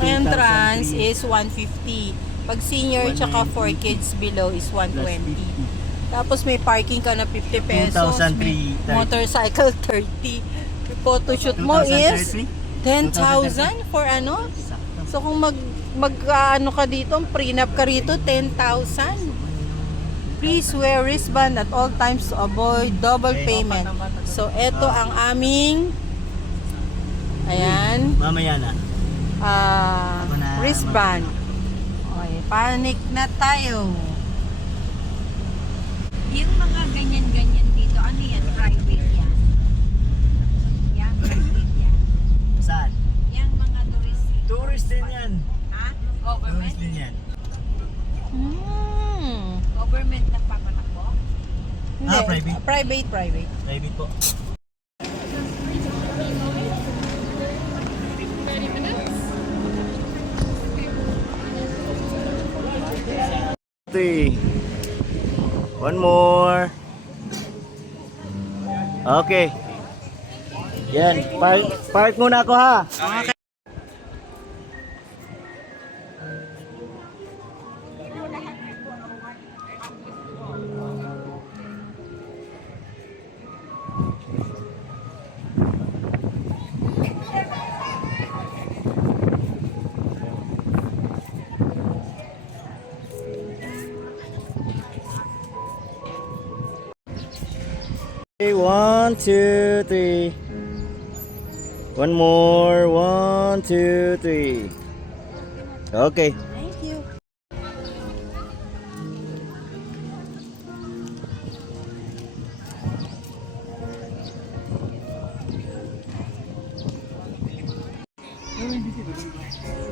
Yung entrance is 150. Pag senior tsaka 4 kids below is 120. Tapos may parking ka na 50 pesos. May 2,330. motorcycle 30. Yung photoshoot mo is 10,000 for ano? So kung ano ka dito, prenup ka rito, 10,000. Please wear wristband at all times to avoid double payment. So ito ang aming ayan, Mamaya na. wristband. Okay, panic na tayo. Yung mga ganyan-ganyan dito, ano yan? Private yan? Yan, private yan. Saan? Yan mga tourist. Tourist din yan. Ha? Government? Tourist din yan. Government na papatakbo? Hindi, private? Private. Private po. 3. One more. Okay. Yan, park muna ako ha. Okay. Okay, 1, 2, 3. One more. 1, 2, 3. Okay. Thank you.